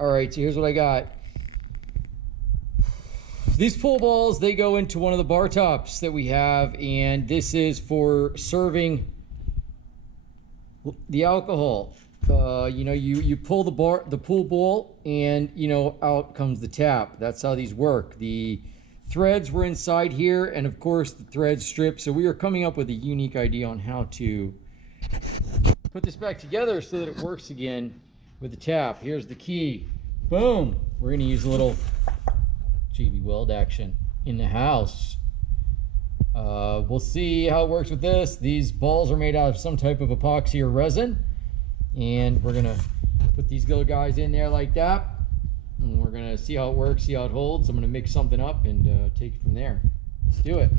All right, so here's what I got. These pool balls, they go into one of the bar tops that we have, and this is for serving the alcohol. You know, you pull the pool ball, and you know, out comes the tap. That's how these work. The threads were inside here, and of course the threads strip. So we are coming up with a unique idea on how to put this back together so that it works again with the tap. Here's the key. Boom. We're gonna use a little JB Weld action in the house. We'll see how it works with this. These balls are made out of some type of epoxy or resin, and we're gonna put these little guys in there like that, and we're gonna see how it works, see how it holds. I'm gonna mix something up and take it from there. Let's do it.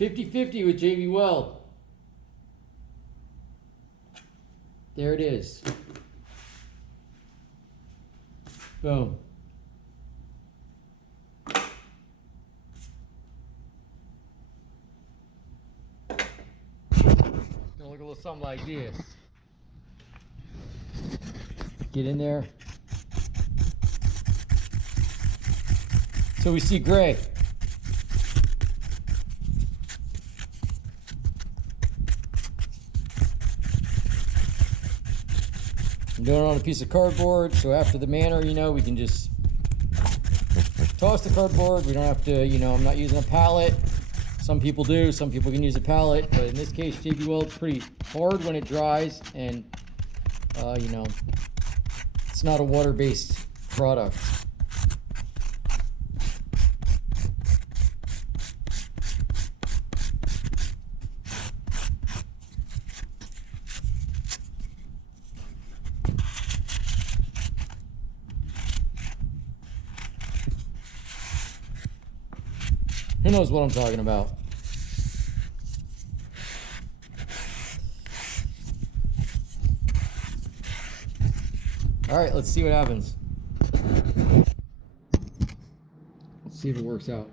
50-50 with JB Weld. There it is. Boom. Gonna look a little something like this. Get in there. So we see gray. I'm doing it on a piece of cardboard, so after the manner, you know, we can just toss the cardboard. We don't have to, you know, I'm not using a pallet. Some people do, some people can use a pallet, but in this case, JB Weld's pretty hard when it dries, and, you know, it's not a water-based product. Who knows what I'm talking about? All right, let's see what happens. Let's see if it works out.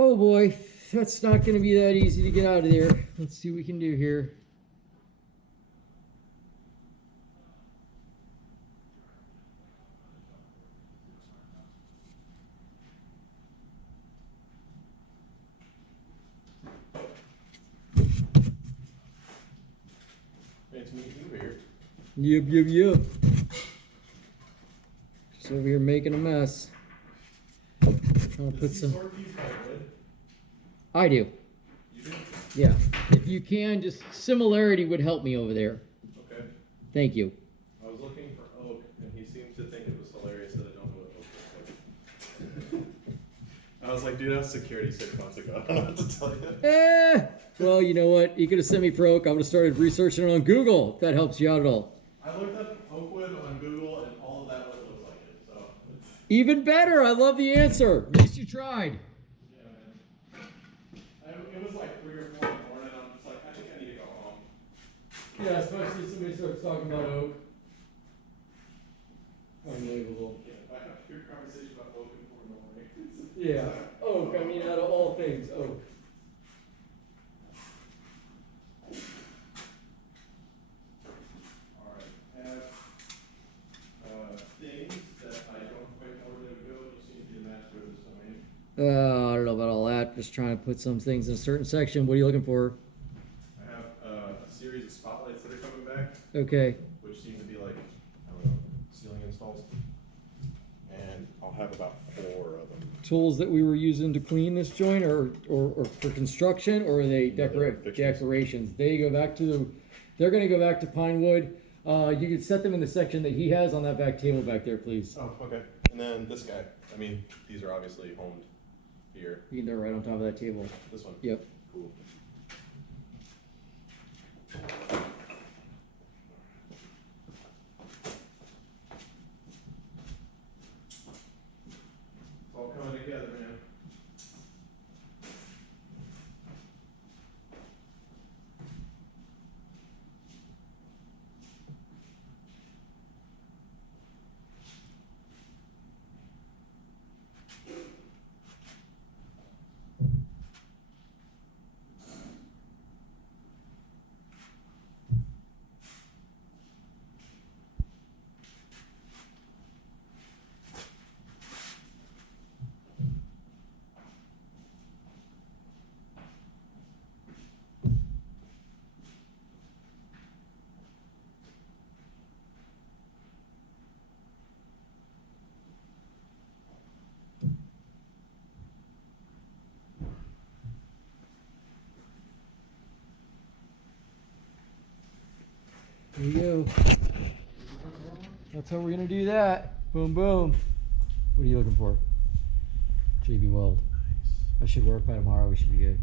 Oh boy, that's not going to be that easy to get out of there. Let's see what we can do here. Nice to meet you here. Yep. Just over here making a mess. I'll put some. I do. You do? Yeah. If you can, just similarity would help me over there. Okay. Thank you. I was looking for oak, and he seemed to think it was hilarious that it I was like, dude, that was security 6 months ago. I don't know what to tell you. Well, you know what? You could have sent me for oak. I would have started researching it on Google, if that helps you out at all. I looked up oak wood on Google and all of that wood looks like it, so. Even better. I love the answer. At least you tried. Yeah, man. It was like 3 or 4 in the morning. I'm just like, I think I need to go home. Yeah, especially if somebody starts talking about oak. Unbelievable. Yeah, I have your conversation about oak in 4 in the morning. Yeah, oak. I mean, out of all things, oak. Alright, I have things that I don't quite know where they would go. Just seem to be a match for this domain. I don't know about all that. Just trying to put some things in a certain section. What are you looking for? I have a series of spotlights that are coming back, Okay. which seem to be like, I don't know, ceiling installs. And I'll have about 4 of them. Tools that we were using to clean this joint, or for construction, or are they No, they're fixtures. decorations? They go back to they're going to go back to pine wood. You could set them in the section that he has on that back table back there, please. Oh, okay. And then this guy. I mean, these are obviously homed here. You can throw it right on top of that table. This one. Yep. Cool. It's all coming together, man. There you go. That's how we're gonna do that. Boom, boom. What are you looking for? JB Weld. Nice. That should work by tomorrow. We should be good.